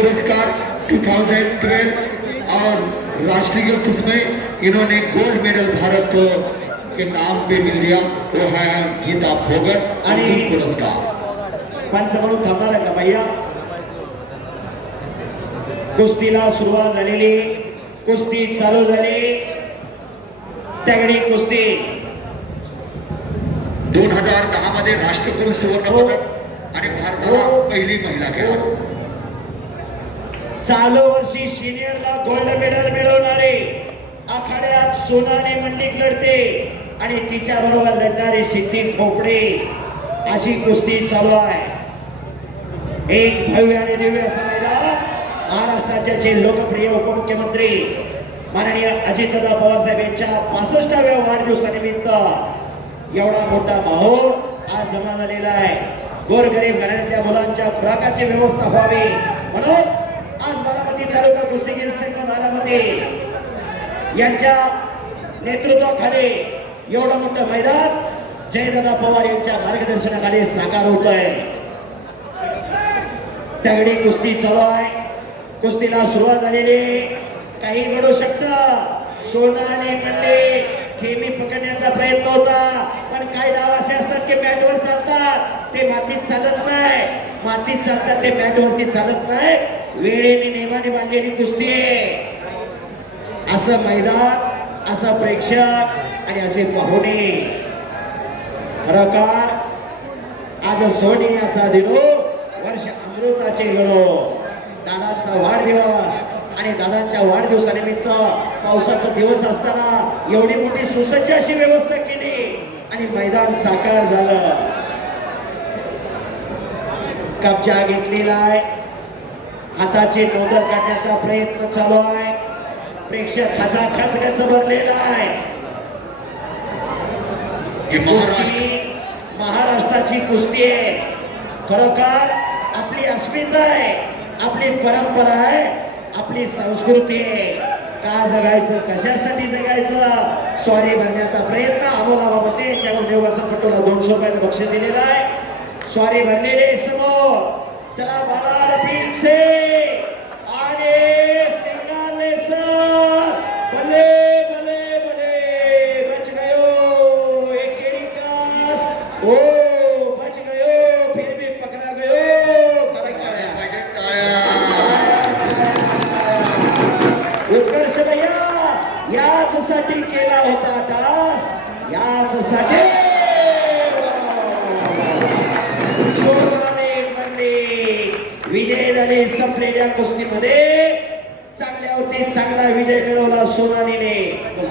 पुरस्कार 2012 और राष्ट्रीय किस्में इन्होंने गोल्ड मेडल भारत को के नाम पे मिल गया, वो है गीता फोगट अर्जुन पुरस्कार। पंच म्हणून थांबणार का भैया? कुस्तीला सुरुवात झालेली, कुस्ती चालू झाली, तगडी कुस्ती। 2010 मध्ये राष्ट्रकुल सुवर्ण पदक आणि भारताला पहिली महिला खेळाडू। चालू वर्षी सिनियरला गोल्ड मेडल मिळवणारे आखाड्यात सोनाली मंडिक लढते आणि तिच्या बरोबर लढणारी सिद्धी खोपडे, अशी कुस्ती चालू आहे। एक भव्य आणि दिव्य असं मैदान महाराष्ट्राचे लोकप्रिय उपमुख्यमंत्री माननीय अजितदादा पवार साहेब यांच्या 65व्या वाढदिवसानिमित्त एवढा मोठा माहोल आज जमा झालेला आहे। गोरगरीब घराण्यातल्या मुलांच्या खुराकाची व्यवस्था व्हावी म्हणून आज बारामती तालुका कुस्तीगीर संघ बारामती यांच्या नेतृत्वाखाली एवढं मोठं मैदान जयदादा पवार यांच्या मार्गदर्शनाखाली साकार होत आहे। तगडी कुस्ती चालू आहे, कुस्तीला सुरुवात झालेली, काही घडू शकतं। सोनाली मंडे खेमी पकडण्याचा प्रयत्न होता, पण काही डाव असे असतात की बॅटवर चालतात ते मातीत चालत नाही, मातीत चालतात ते बॅटवरती चालत नाही। वेळेने नेमाने बांधलेली कुस्ती आहे। असं मैदान, असं प्रेक्षक आणि असे पाहुणे, खरोखर आज सोनियाचा दिनो वर्ष अमृताचे गणो, दादांचा वाढदिवस आणि दादांच्या वाढदिवसानिमित्त पावसाचा दिवस असताना एवढी मोठी सुसज्ज अशी व्यवस्था केली आणि मैदान साकार झालं। कब्जा घेतलेला आहे, हाताचे नौदर काढण्याचा प्रयत्न चालू आहे, प्रेक्षक खचाखच भरलेला आहे। महाराष्ट्राची कुस्ती आहे, खरोखर आपली अस्मिता आहे, आपली परंपरा आहे, आपली संस्कृती आहे। का जगायचं, कशासाठी जगायचं, स्वारी भरण्याचा प्रयत्न अमोलाबाबत यांच्याकडून देववासपटूला 200 रुपयाचं बक्षीस दिलेलं आहे। स्वारी भरलेले समोर, चला बाला रफीक से आणि सिंगाले सर, भले भले भले बच गयो एक केरिकास, ओ बच गयो फिर भी पकड़ा गयो, उत्कर्ष भैया याच साठी केला होता टास, याच साठी सोनाली मंडिक विजय झाले। संपलेल्या कुस्तीमध्ये चांगल्यावरती चांगला विजय मिळवला सोनालीने। बोला